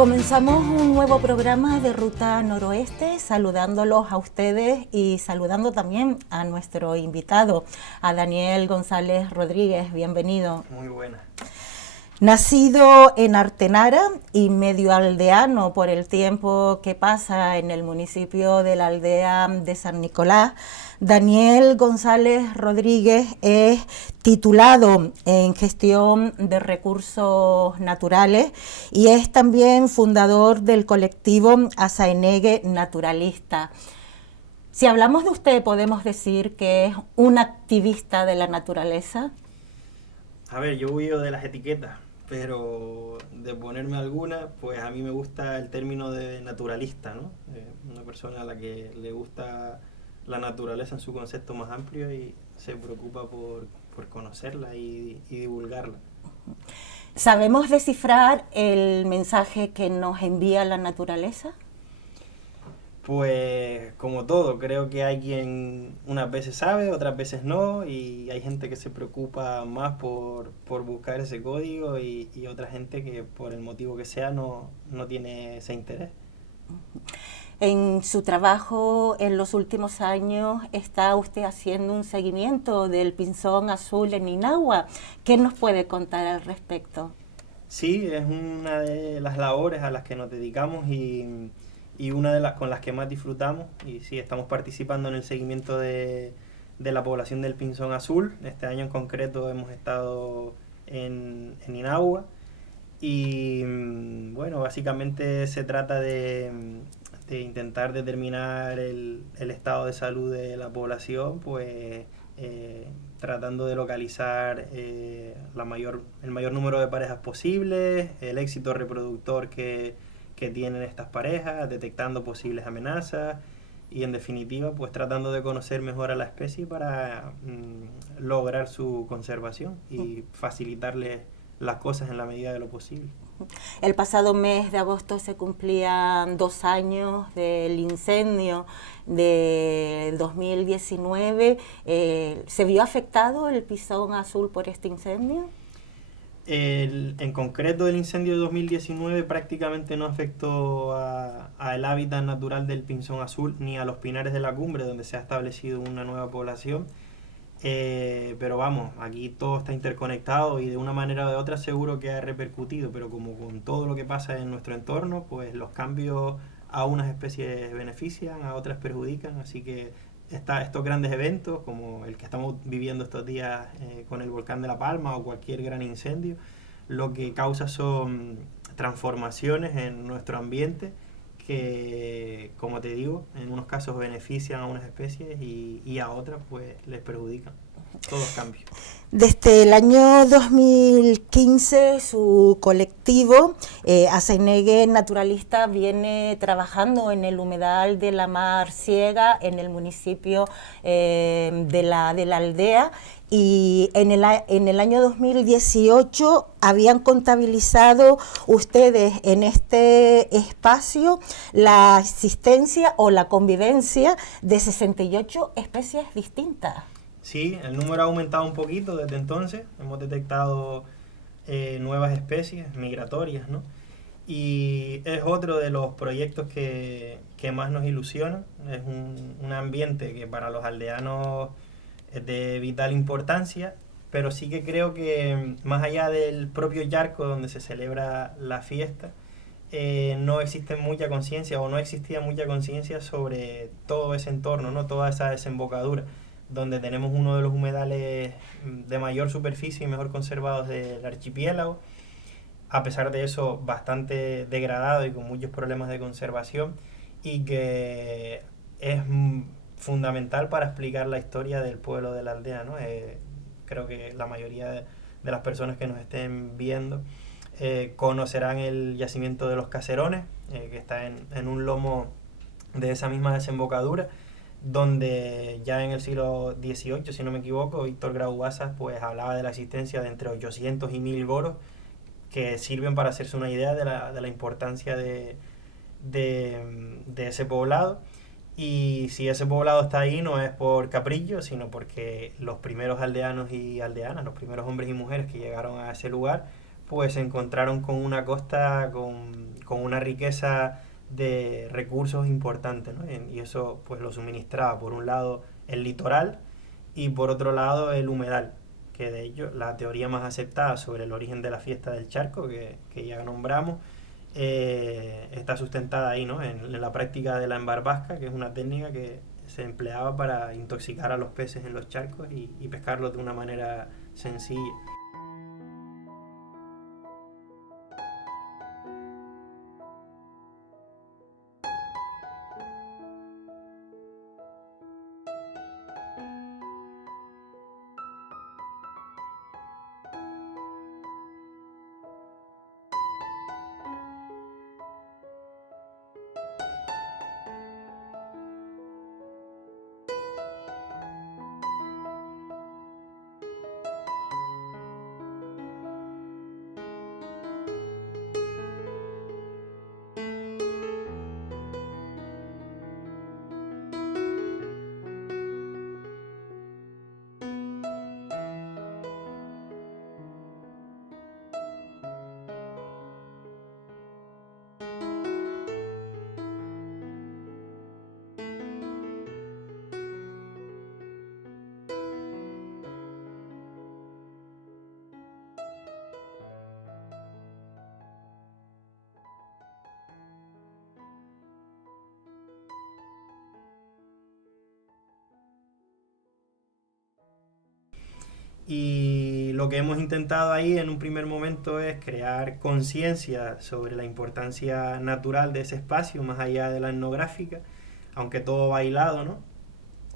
Comenzamos un nuevo programa de Ruta Noroeste, saludándolos a ustedes y saludando también a nuestro invitado, a Daniel González Rodríguez. Bienvenido. Muy buena. Nacido en Artenara y medio aldeano por el tiempo que pasa en el municipio de la aldea de San Nicolás, Daniel González Rodríguez es titulado en Gestión de Recursos Naturales y es también fundador del colectivo Asaenegue Naturalista. Si hablamos de usted, ¿podemos decir que es un activista de la naturaleza? A ver, yo huyo de las etiquetas, pero de ponerme alguna, pues a mí me gusta el término de naturalista, ¿no? Una persona a la que le gusta la naturaleza en su concepto más amplio y se preocupa por conocerla y divulgarla. ¿Sabemos descifrar el mensaje que nos envía la naturaleza? Pues como todo, creo que hay quien unas veces sabe, otras veces no, y hay gente que se preocupa más por buscar ese código y otra gente que por el motivo que sea no tiene ese interés. En su trabajo en los últimos años está usted haciendo un seguimiento del pinzón azul en Inagua. ¿Qué nos puede contar al respecto? Sí, es una de las labores a las que nos dedicamos y una de las con las que más disfrutamos. Y sí, estamos participando en el seguimiento de la población del pinzón azul. Este año en concreto hemos estado en Inagua. Y bueno, básicamente se trata de intentar determinar el estado de salud de la población, pues tratando de localizar el mayor número de parejas posibles, el éxito reproductor que tienen estas parejas, detectando posibles amenazas y en definitiva pues tratando de conocer mejor a la especie para lograr su conservación y facilitarles las cosas en la medida de lo posible. El pasado mes de agosto se cumplían 2 años del incendio de 2019. ¿Se vio afectado el pinzón azul por este incendio? En concreto el incendio de 2019 prácticamente no afectó al hábitat natural del pinzón azul ni a los pinares de la cumbre donde se ha establecido una nueva población. Pero vamos, aquí todo está interconectado y de una manera o de otra seguro que ha repercutido, pero como con todo lo que pasa en nuestro entorno, pues los cambios a unas especies benefician, a otras perjudican, así que estos grandes eventos como el que estamos viviendo estos días con el volcán de La Palma o cualquier gran incendio, lo que causa son transformaciones en nuestro ambiente que, como te digo, en unos casos benefician a unas especies y a otras pues les perjudican. Todos cambios. Desde el año 2015 su colectivo Asaenegue Naturalista viene trabajando en el humedal de la Mar Ciega en el municipio de la aldea y en el año 2018 habían contabilizado ustedes en este espacio la existencia o la convivencia de 68 especies distintas. Sí, el número ha aumentado un poquito desde entonces. Hemos detectado nuevas especies migratorias, ¿no? Y es otro de los proyectos que más nos ilusiona. Es un ambiente que para los aldeanos es de vital importancia, pero sí que creo que más allá del propio Yarco donde se celebra la fiesta, no existe mucha conciencia o no existía mucha conciencia sobre todo ese entorno, ¿no? Toda esa desembocadura donde tenemos uno de los humedales de mayor superficie y mejor conservados del archipiélago, a pesar de eso bastante degradado y con muchos problemas de conservación, y que es fundamental para explicar la historia del pueblo de la aldea, ¿no? Creo que la mayoría de las personas que nos estén viendo conocerán el yacimiento de los Caserones, que está en un lomo de esa misma desembocadura, donde ya en el siglo XVIII, si no me equivoco, Víctor Grau Basas pues hablaba de la existencia de entre 800 y 1000 goros que sirven para hacerse una idea de la importancia de ese poblado. Y si ese poblado está ahí no es por capricho, sino porque los primeros aldeanos y aldeanas, los primeros hombres y mujeres que llegaron a ese lugar, pues se encontraron con una costa con una riqueza de recursos importantes, ¿no? Y eso pues lo suministraba por un lado el litoral y por otro lado el humedal, que de ello la teoría más aceptada sobre el origen de la fiesta del charco, que ya nombramos, está sustentada ahí, ¿no? En la práctica de la embarbasca, que es una técnica que se empleaba para intoxicar a los peces en los charcos y pescarlos de una manera sencilla. Y lo que hemos intentado ahí en un primer momento es crear conciencia sobre la importancia natural de ese espacio, más allá de la etnográfica, aunque todo bailado, ¿no?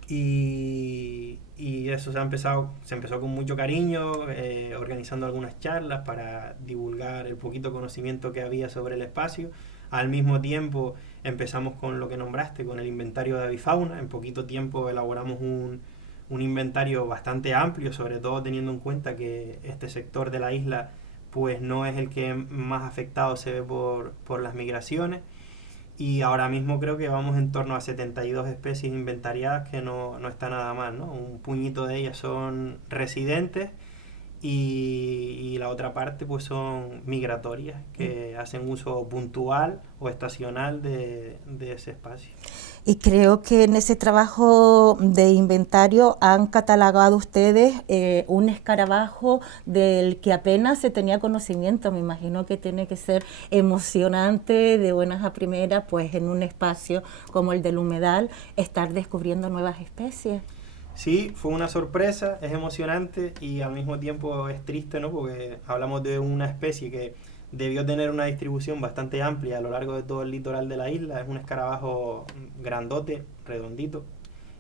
Y eso se empezó con mucho cariño, organizando algunas charlas para divulgar el poquito conocimiento que había sobre el espacio. Al mismo tiempo empezamos con lo que nombraste, con el inventario de avifauna. En poquito tiempo elaboramos un inventario bastante amplio, sobre todo teniendo en cuenta que este sector de la isla pues no es el que más afectado se ve por las migraciones, y ahora mismo creo que vamos en torno a 72 especies inventariadas, que no está nada mal, ¿no? Un puñito de ellas son residentes y la otra parte pues son migratorias, que hacen uso puntual o estacional de ese espacio. Y creo que en ese trabajo de inventario han catalogado ustedes un escarabajo del que apenas se tenía conocimiento. Me imagino que tiene que ser emocionante de buenas a primeras, pues en un espacio como el del humedal, estar descubriendo nuevas especies. Sí, fue una sorpresa, es emocionante y al mismo tiempo es triste, ¿no? Porque hablamos de una especie que debió tener una distribución bastante amplia a lo largo de todo el litoral de la isla. Es un escarabajo grandote, redondito,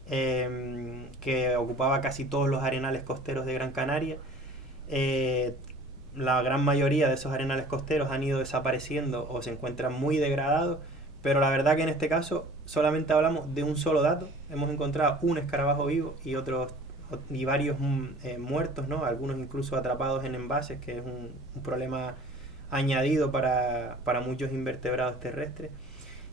que ocupaba casi todos los arenales costeros de Gran Canaria. La gran mayoría de esos arenales costeros han ido desapareciendo o se encuentran muy degradados, pero la verdad que en este caso solamente hablamos de un solo dato. Hemos encontrado un escarabajo vivo y varios muertos, ¿no? Algunos incluso atrapados en envases, que es un problema añadido para muchos invertebrados terrestres.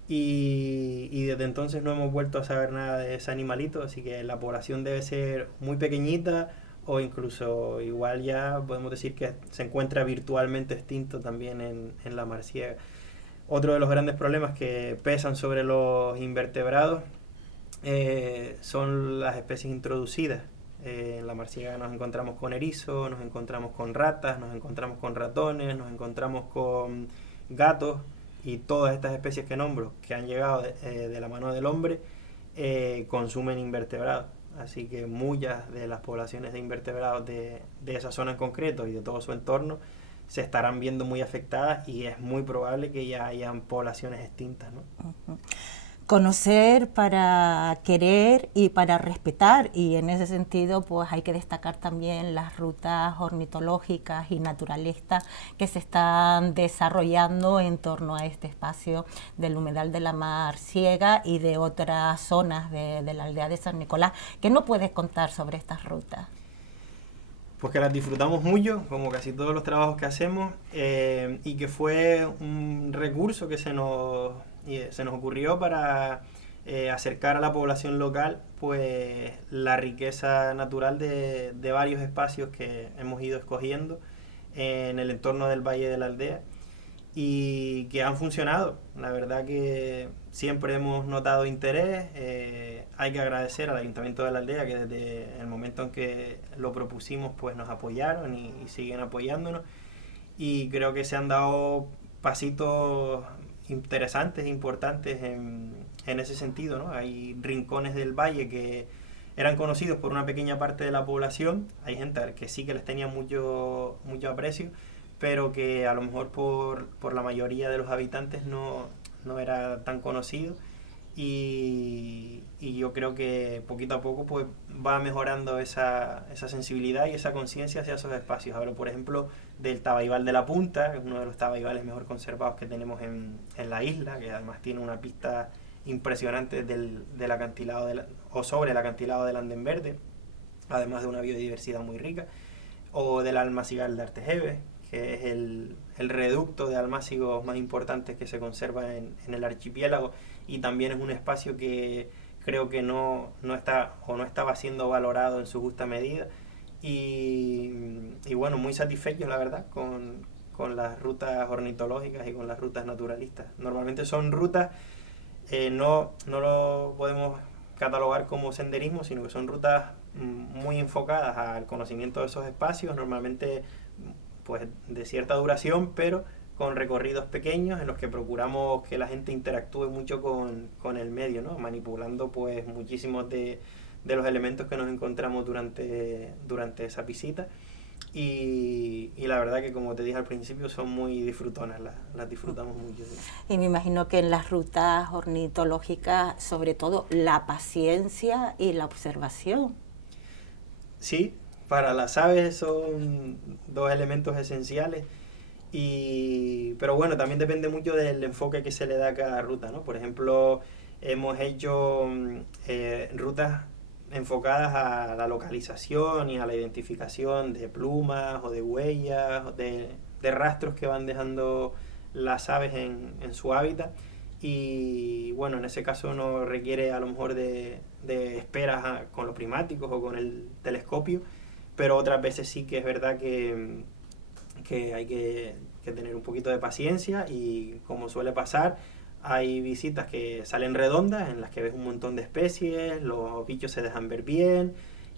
Y desde entonces no hemos vuelto a saber nada de ese animalito, así que la población debe ser muy pequeñita, o incluso igual ya podemos decir que se encuentra virtualmente extinto también en la marciega. Otro de los grandes problemas que pesan sobre los invertebrados son las especies introducidas. En la marciega nos encontramos con erizo, nos encontramos con ratas, nos encontramos con ratones, nos encontramos con gatos, y todas estas especies que nombro, que han llegado de la mano del hombre, consumen invertebrados. Así que muchas de las poblaciones de invertebrados de esa zona en concreto y de todo su entorno se estarán viendo muy afectadas, y es muy probable que ya hayan poblaciones extintas, ¿no? Uh-huh. Conocer para querer y para respetar, y en ese sentido pues hay que destacar también las rutas ornitológicas y naturalistas que se están desarrollando en torno a este espacio del humedal de la Marciega y de otras zonas de la aldea de San Nicolás. ¿Qué nos puedes contar sobre estas rutas? Pues que las disfrutamos mucho, como casi todos los trabajos que hacemos, y que fue un recurso que se nos ocurrió para acercar a la población local pues la riqueza natural de varios espacios que hemos ido escogiendo, en el entorno del Valle de la Aldea y que han funcionado. La verdad que siempre hemos notado interés. Hay que agradecer al Ayuntamiento de la Aldea que desde el momento en que lo propusimos pues nos apoyaron y siguen apoyándonos, y creo que se han dado pasitos interesantes, importantes en ese sentido, ¿no? Hay rincones del valle que eran conocidos por una pequeña parte de la población, hay gente que sí que les tenía mucho aprecio, pero que a lo mejor por la mayoría de los habitantes no era tan conocido, y yo creo que poquito a poco pues va mejorando esa sensibilidad y esa conciencia hacia esos espacios. Hablo, por ejemplo, del Tabaibal de la Punta, que es uno de los tabaibales mejor conservados que tenemos en la isla, que además tiene una pista impresionante del acantilado o sobre el acantilado del Andén Verde, además de una biodiversidad muy rica, o del Almácigal de Artejeve, que es el reducto de almácigos más importantes que se conserva en el archipiélago, y también es un espacio que creo que no estaba siendo valorado en su justa medida, y bueno, muy satisfechos la verdad con las rutas ornitológicas y con las rutas naturalistas. Normalmente son rutas, no lo podemos catalogar como senderismo, sino que son rutas muy enfocadas al conocimiento de esos espacios, normalmente pues de cierta duración, pero con recorridos pequeños en los que procuramos que la gente interactúe mucho con el medio, ¿no? Manipulando pues muchísimos de los elementos que nos encontramos durante esa visita, y la verdad que, como te dije al principio, son muy disfrutonas, las disfrutamos mucho. ¿Sí? Y me imagino que en las rutas ornitológicas, sobre todo, la paciencia y la observación. Sí, para las aves son dos elementos esenciales, pero bueno, también depende mucho del enfoque que se le da a cada ruta, ¿no? Por ejemplo, hemos hecho rutas enfocadas a la localización y a la identificación de plumas o de huellas, o de rastros que van dejando las aves en su hábitat, y bueno, en ese caso no requiere a lo mejor de esperas con los primáticos o con el telescopio, pero otras veces sí que es verdad que hay que tener un poquito de paciencia, y como suele pasar, hay visitas que salen redondas en las que ves un montón de especies, los bichos se dejan ver bien,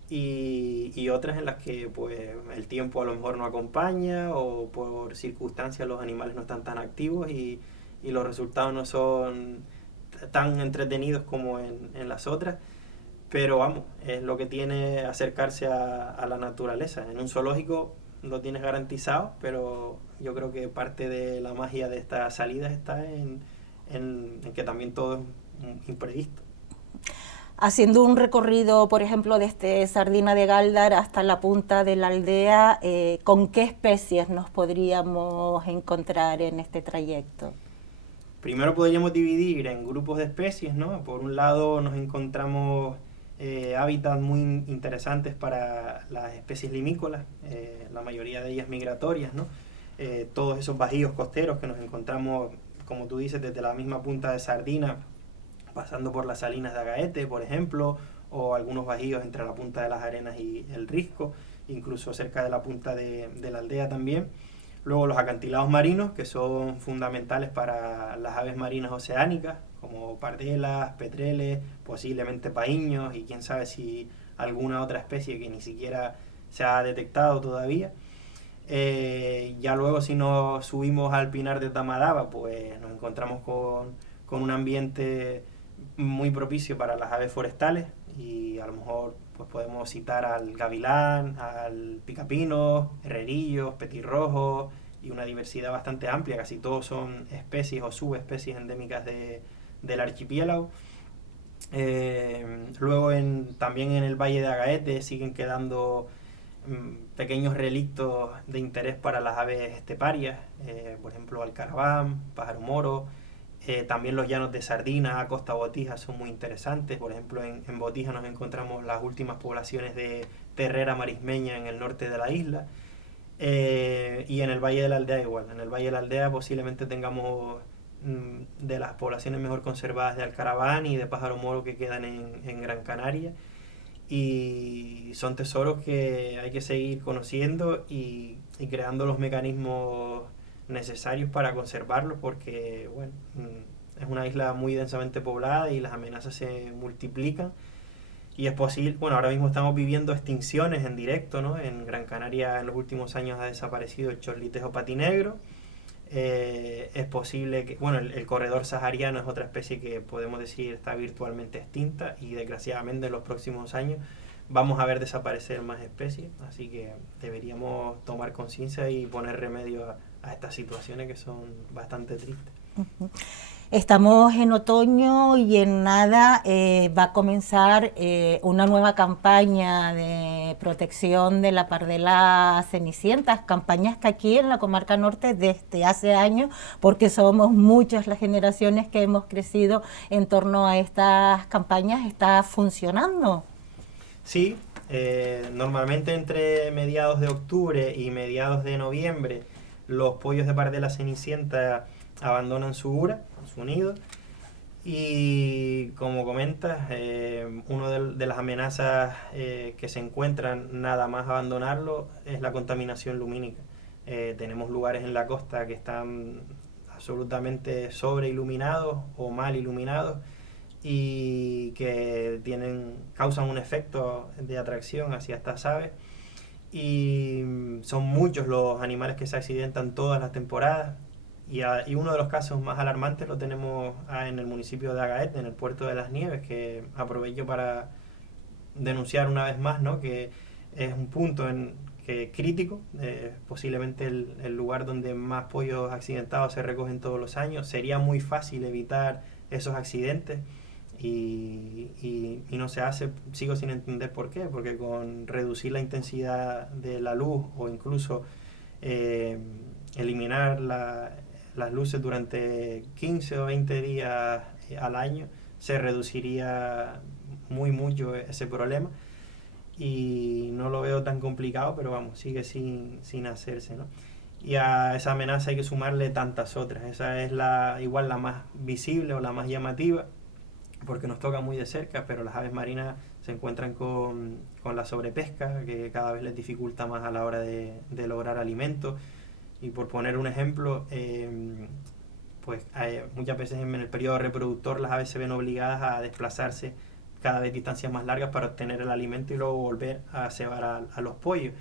y otras en las que pues el tiempo a lo mejor no acompaña, o por circunstancias los animales no están tan activos, y los resultados no son tan entretenidos como en las otras. Pero vamos, es lo que tiene acercarse a la naturaleza. En un zoológico lo tienes garantizado, pero yo creo que parte de la magia de estas salidas está en que también todo es imprevisto. Haciendo un recorrido, por ejemplo, desde Sardina de Gáldar hasta la punta de la aldea, ¿con qué especies nos podríamos encontrar en este trayecto? Primero podríamos dividir en grupos de especies, ¿no? Por un lado nos encontramos hábitats muy interesantes para las especies limícolas, la mayoría de ellas migratorias, ¿no? Todos esos bajíos costeros que nos encontramos, como tú dices, desde la misma punta de Sardina, pasando por las salinas de Agaete, por ejemplo, o algunos bajíos entre la punta de las Arenas y el Risco, incluso cerca de la punta de la aldea también. Luego los acantilados marinos, que son fundamentales para las aves marinas oceánicas, como pardelas, petreles, posiblemente paíños, y quién sabe si alguna otra especie que ni siquiera se ha detectado todavía. Ya luego, si nos subimos al Pinar de Tamadaba, pues nos encontramos con un ambiente muy propicio para las aves forestales, y a lo mejor pues podemos citar al gavilán, al picapino, herrerillos, petirrojos, y una diversidad bastante amplia. Casi todos son especies o subespecies endémicas del archipiélago. Luego también en el Valle de Agaete siguen quedando pequeños relictos de interés para las aves esteparias, por ejemplo alcaraván, pájaro moro. También los llanos de Sardina, Costa Botija son muy interesantes. Por ejemplo, en Botija nos encontramos las últimas poblaciones de terrera marismeña en el norte de la isla. Y en el Valle de la Aldea igual. En el Valle de la Aldea posiblemente tengamos de las poblaciones mejor conservadas de alcaraván y de pájaro moro que quedan en Gran Canaria. y son tesoros que hay que seguir conociendo y creando los mecanismos necesarios para conservarlos, porque bueno, es una isla muy densamente poblada y las amenazas se multiplican. Y es posible, bueno, ahora mismo estamos viviendo extinciones en directo, ¿no? En Gran Canaria en los últimos años ha desaparecido el chorlitejo patinegro. Es posible que, bueno, el corredor sahariano es otra especie que podemos decir está virtualmente extinta, y desgraciadamente en los próximos años vamos a ver desaparecer más especies, así que deberíamos tomar conciencia y poner remedio a estas situaciones que son bastante tristes. Uh-huh. Estamos en otoño y en nada va a comenzar una nueva campaña de protección de la pardela cenicienta, campañas que aquí en la comarca norte desde hace años, porque somos muchas las generaciones que hemos crecido en torno a estas campañas, está funcionando. Sí, normalmente entre mediados de octubre y mediados de noviembre los pollos de pardela cenicienta abandonan su ura, su nido, y como comentas, una de las amenazas que se encuentran nada más abandonarlo es la contaminación lumínica. Tenemos lugares en la costa que están absolutamente sobreiluminados o mal iluminados y que causan un efecto de atracción hacia estas aves, y son muchos los animales que se accidentan todas las temporadas. Y uno de los casos más alarmantes lo tenemos en el municipio de Agaete, en el puerto de Las Nieves, que aprovecho para denunciar una vez más, ¿no?, que es un punto crítico, posiblemente el lugar donde más pollos accidentados se recogen todos los años. Sería muy fácil evitar esos accidentes y no se hace. Sigo sin entender por qué, porque con reducir la intensidad de la luz o incluso eliminar las luces durante 15 o 20 días al año, se reduciría mucho ese problema, y no lo veo tan complicado, pero vamos, sigue sin hacerse, ¿no? Y a esa amenaza hay que sumarle tantas otras. Esa es igual la más visible o la más llamativa, porque nos toca muy de cerca, pero las aves marinas se encuentran con la sobrepesca, que cada vez les dificulta más a la hora de lograr alimentos. Y por poner un ejemplo, pues muchas veces en el periodo reproductor las aves se ven obligadas a desplazarse cada vez distancias más largas para obtener el alimento y luego volver a cebar a los pollos.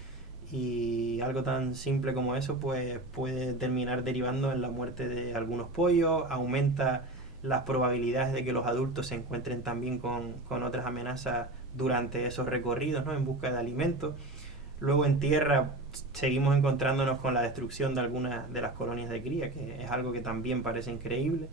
Y algo tan simple como eso pues puede terminar derivando en la muerte de algunos pollos, aumenta las probabilidades de que los adultos se encuentren también con otras amenazas durante esos recorridos, ¿no?, en busca de alimentos. Luego en tierra seguimos encontrándonos con la destrucción de algunas de las colonias de cría, que es algo que también parece increíble,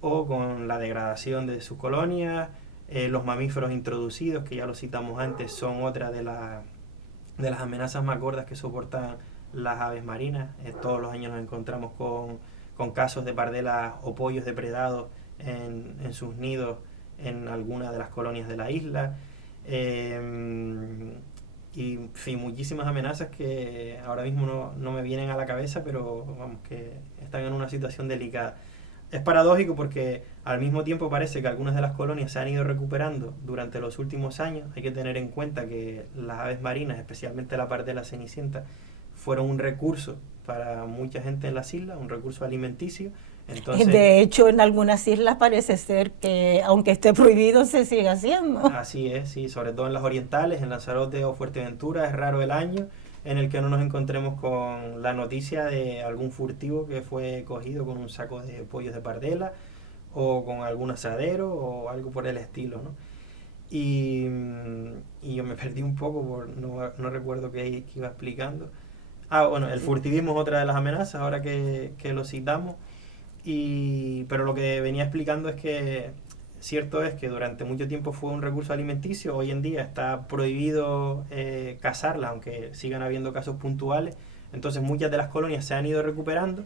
o con la degradación de sus colonias. Los mamíferos introducidos, que ya lo citamos antes, son otra de las amenazas más gordas que soportan las aves marinas. Todos los años nos encontramos con casos de pardelas o pollos depredados en sus nidos en alguna de las colonias de la isla. Y en fin, muchísimas amenazas que ahora mismo no me vienen a la cabeza, pero vamos, que están en una situación delicada. Es paradójico porque al mismo tiempo parece que algunas de las colonias se han ido recuperando durante los últimos años. Hay que tener en cuenta que las aves marinas, especialmente la pardela cenicienta, fueron un recurso para mucha gente en las islas, un recurso alimenticio. Entonces, de hecho, en algunas islas parece ser que, aunque esté prohibido, se sigue haciendo. Así es, sí, sobre todo en las orientales, en Lanzarote o Fuerteventura, es raro el año en el que no nos encontremos con la noticia de algún furtivo que fue cogido con un saco de pollos de pardela o con algún asadero o algo por el estilo, ¿no? Y yo me perdí un poco, no recuerdo qué iba explicando. Bueno, el furtivismo es otra de las amenazas, ahora que lo citamos. Pero lo que venía explicando es que cierto es que durante mucho tiempo fue un recurso alimenticio. Hoy en día está prohibido cazarla, aunque sigan habiendo casos puntuales. Entonces muchas de las colonias se han ido recuperando,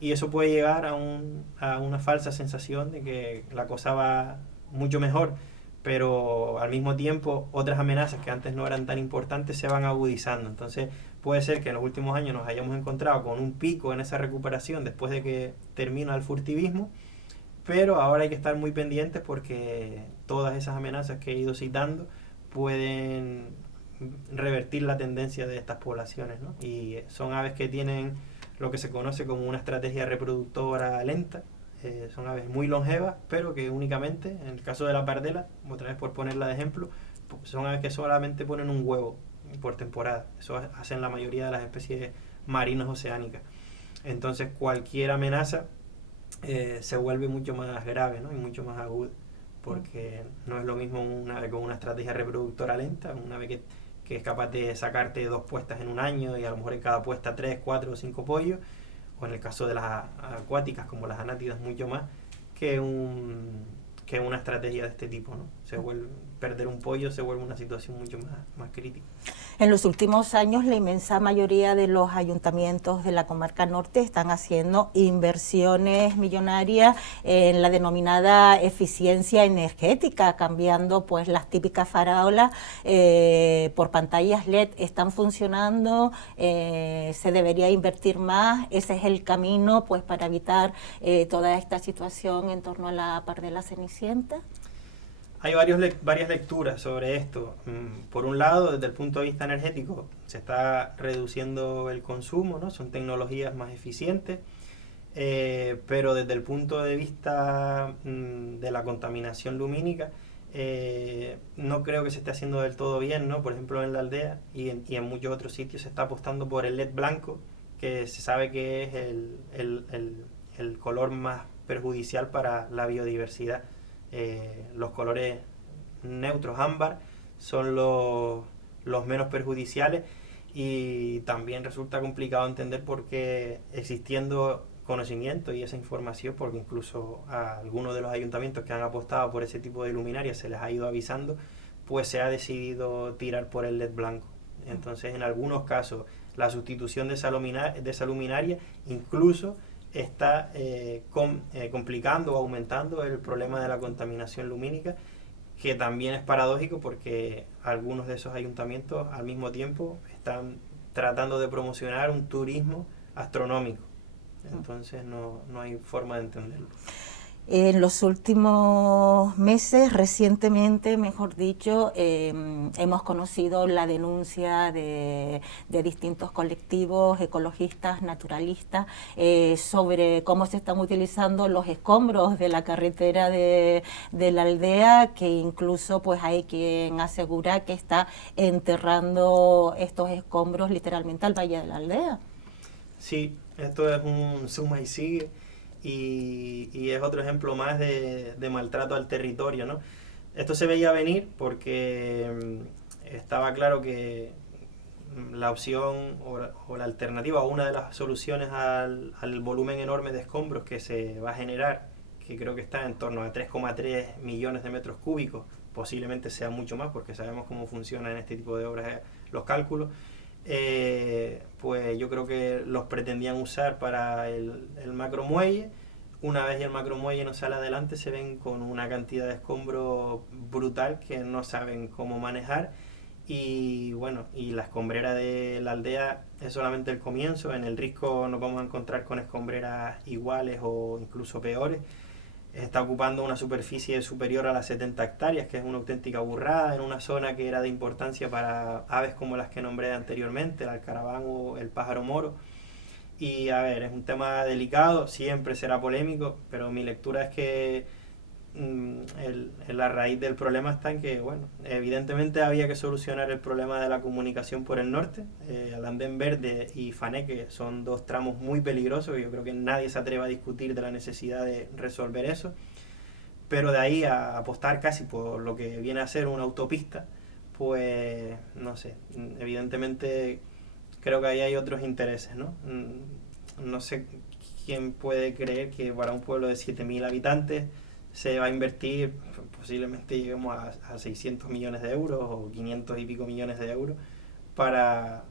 y eso puede llegar a una falsa sensación de que la cosa va mucho mejor, pero al mismo tiempo otras amenazas que antes no eran tan importantes se van agudizando. Entonces puede ser que en los últimos años nos hayamos encontrado con un pico en esa recuperación después de que termina el furtivismo, pero ahora hay que estar muy pendientes porque todas esas amenazas que he ido citando pueden revertir la tendencia de estas poblaciones, ¿no? Y son aves que tienen lo que se conoce como una estrategia reproductora lenta. Son aves muy longevas, pero que únicamente, en el caso de la pardela, otra vez por ponerla de ejemplo, son aves que solamente ponen un huevo por temporada. Eso hacen la mayoría de las especies marinas oceánicas. Entonces cualquier amenaza se vuelve mucho más grave, ¿no? Y mucho más aguda, porque no es lo mismo una ave con una estrategia reproductora lenta, una ave que es capaz de sacarte 2 puestas en un año y a lo mejor en cada puesta 3, 4 o 5 pollos, o en el caso de las acuáticas como las anátidas mucho más, que una estrategia de este tipo, ¿no? Perder un pollo se vuelve una situación mucho más crítica. En los últimos años, la inmensa mayoría de los ayuntamientos de la comarca norte están haciendo inversiones millonarias en la denominada eficiencia energética, cambiando pues las típicas farolas por pantallas LED. ¿Están funcionando? ¿Se debería invertir más? ¿Ese es el camino pues para evitar toda esta situación en torno a la pardela cenicienta? Hay varias lecturas sobre esto. Por un lado, desde el punto de vista energético, se está reduciendo el consumo, ¿no? Son tecnologías más eficientes, pero desde el punto de vista de la contaminación lumínica, no creo que se esté haciendo del todo bien, ¿no? Por ejemplo, en la aldea y en muchos otros sitios se está apostando por el LED blanco, que se sabe que es el color más perjudicial para la biodiversidad. Los colores neutros ámbar son los menos perjudiciales, y también resulta complicado entender por qué, existiendo conocimiento y esa información, porque incluso a algunos de los ayuntamientos que han apostado por ese tipo de luminarias se les ha ido avisando, pues se ha decidido tirar por el LED blanco. Entonces, en algunos casos, la sustitución de esa luminaria incluso está complicando o aumentando el problema de la contaminación lumínica, que también es paradójico porque algunos de esos ayuntamientos al mismo tiempo están tratando de promocionar un turismo astronómico. Entonces no hay forma de entenderlo. En los últimos meses, recientemente, mejor dicho, hemos conocido la denuncia de distintos colectivos ecologistas, naturalistas, sobre cómo se están utilizando los escombros de la carretera de la aldea, que incluso pues hay quien asegura que está enterrando estos escombros literalmente al valle de la aldea. Sí, esto es un suma y sigue. Y es otro ejemplo más de maltrato al territorio, ¿no? Esto se veía venir porque estaba claro que la opción o la alternativa, o una de las soluciones al volumen enorme de escombros que se va a generar, que creo que está en torno a 3,3 millones de metros cúbicos, posiblemente sea mucho más porque sabemos cómo funcionan en este tipo de obras los cálculos, pues yo creo que los pretendían usar para el macromuelle. Una vez el macromuelle no sale adelante, se ven con una cantidad de escombro brutal que no saben cómo manejar. Y bueno, y la escombrera de la aldea es solamente el comienzo. En el Risco nos vamos a encontrar con escombreras iguales o incluso peores. Está ocupando una superficie superior a las 70 hectáreas, que es una auténtica burrada, en una zona que era de importancia para aves como las que nombré anteriormente, el alcaraván o el pájaro moro. Y a ver, es un tema delicado, siempre será polémico, pero mi lectura es que la raíz del problema está en que, bueno, evidentemente había que solucionar el problema de la comunicación por el norte. El Andén Verde y Faneque son 2 tramos muy peligrosos, y yo creo que nadie se atreve a discutir de la necesidad de resolver eso, pero de ahí a apostar casi por lo que viene a ser una autopista, pues no sé, evidentemente creo que ahí hay otros intereses, ¿no? No sé quién puede creer que para un pueblo de 7.000 habitantes se va a invertir, posiblemente lleguemos a 600 millones de euros o 500 y pico millones de euros para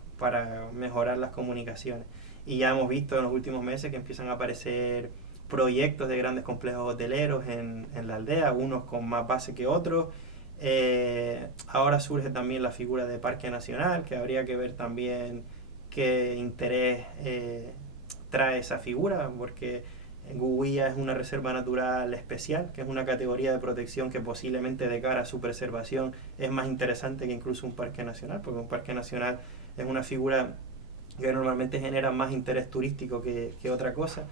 mejorar las comunicaciones. Y ya hemos visto en los últimos meses que empiezan a aparecer proyectos de grandes complejos hoteleros en la aldea, unos con más base que otros. Ahora surge también la figura de Parque Nacional, que habría que ver también qué interés trae esa figura, porque Gubia es una reserva natural especial, que es una categoría de protección que posiblemente de cara a su preservación es más interesante que incluso un parque nacional, porque un parque nacional es una figura que normalmente genera más interés turístico que otra cosa.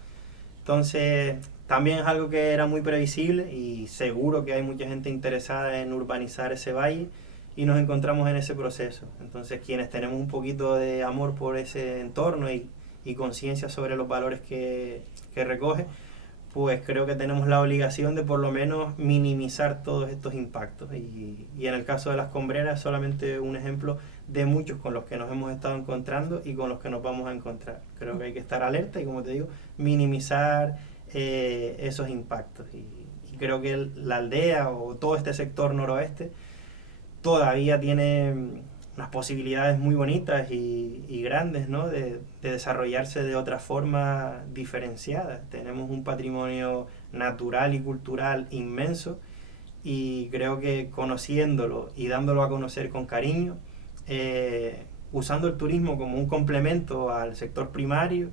Entonces, también es algo que era muy previsible y seguro que hay mucha gente interesada en urbanizar ese valle y nos encontramos en ese proceso. Entonces, quienes tenemos un poquito de amor por ese entorno y conciencia sobre los valores que recoge, pues creo que tenemos la obligación de por lo menos minimizar todos estos impactos. Y en el caso de las Combreras, solamente un ejemplo de muchos con los que nos hemos estado encontrando y con los que nos vamos a encontrar. Creo que hay que estar alerta y, como te digo, minimizar esos impactos. Y creo que la aldea o todo este sector noroeste todavía tiene unas posibilidades muy bonitas y grandes, ¿no? de desarrollarse de otra forma diferenciada. Tenemos un patrimonio natural y cultural inmenso y creo que conociéndolo y dándolo a conocer con cariño, usando el turismo como un complemento al sector primario,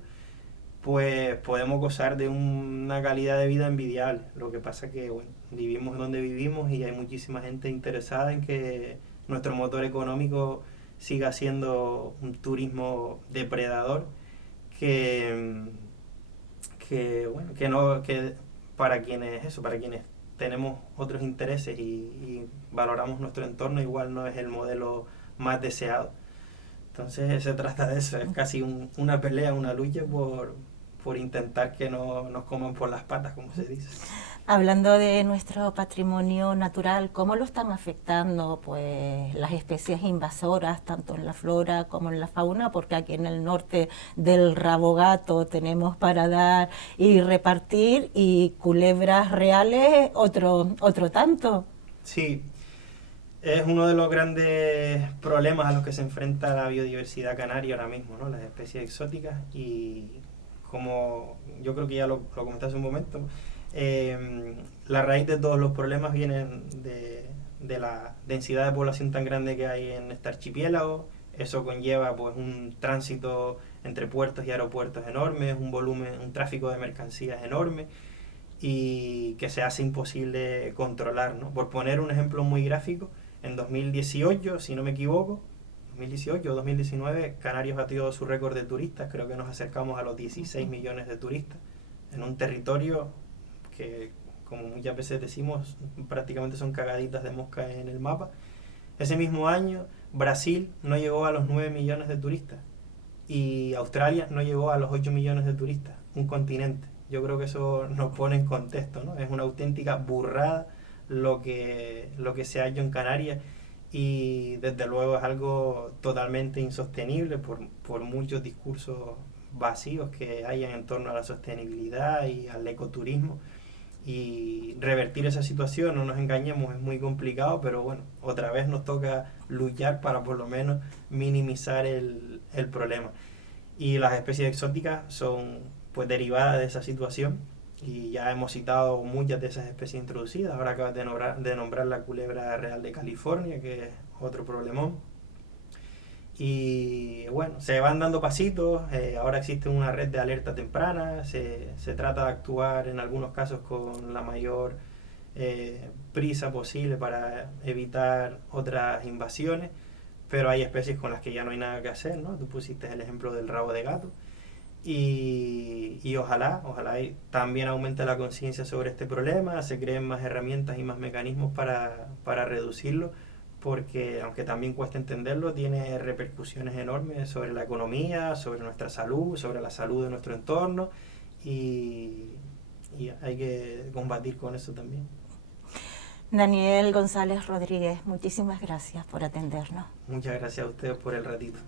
pues podemos gozar de una calidad de vida envidiable. Lo que pasa que, bueno, vivimos donde vivimos y hay muchísima gente interesada en que nuestro motor económico siga siendo un turismo depredador que para quienes tenemos otros intereses y valoramos nuestro entorno, igual no es el modelo más deseado. Entonces se trata de eso, es casi una pelea, una lucha por intentar que no nos coman por las patas, como se dice. Hablando de nuestro patrimonio natural, ¿cómo lo están afectando pues las especies invasoras, tanto en la flora como en la fauna? Porque aquí en el norte del Rabo Gato tenemos para dar y repartir, y culebras reales otro tanto. Sí, es uno de los grandes problemas a los que se enfrenta la biodiversidad canaria ahora mismo, ¿no? Las especies exóticas, y como yo creo que ya lo comenté hace un momento, la raíz de todos los problemas vienen de la densidad de población tan grande que hay en este archipiélago. Eso conlleva pues un tránsito entre puertos y aeropuertos enormes, un tráfico de mercancías enorme y que se hace imposible controlar, ¿no? Por poner un ejemplo muy gráfico, en 2018, si no me equivoco, 2018 o 2019, Canarias batió su récord de turistas. Creo que nos acercamos a los 16 millones de turistas en un territorio que, como muchas veces decimos, prácticamente son cagaditas de mosca en el mapa. Ese mismo año, Brasil no llegó a los 9 millones de turistas y Australia no llegó a los 8 millones de turistas, un continente. Yo creo que eso nos pone en contexto, ¿no? Es una auténtica burrada lo que se ha hecho en Canarias, y desde luego es algo totalmente insostenible por muchos discursos vacíos que hayan en torno a la sostenibilidad y al ecoturismo. Y revertir esa situación, no nos engañemos, es muy complicado, pero bueno, otra vez nos toca luchar para por lo menos minimizar el problema. Y las especies exóticas son pues derivadas de esa situación, y ya hemos citado muchas de esas especies introducidas. Ahora acabas de nombrar la culebra real de California, que es otro problemón. Y bueno, se van dando pasitos, ahora existe una red de alerta temprana, se trata de actuar en algunos casos con la mayor prisa posible para evitar otras invasiones, pero hay especies con las que ya no hay nada que hacer, ¿no? Tú pusiste el ejemplo del rabo de gato, y ojalá también aumente la conciencia sobre este problema, se creen más herramientas y más mecanismos para reducirlo, porque aunque también cuesta entenderlo, tiene repercusiones enormes sobre la economía, sobre nuestra salud, sobre la salud de nuestro entorno, y hay que combatir con eso también. Daniel González Rodríguez, muchísimas gracias por atendernos. Muchas gracias a ustedes por el ratito.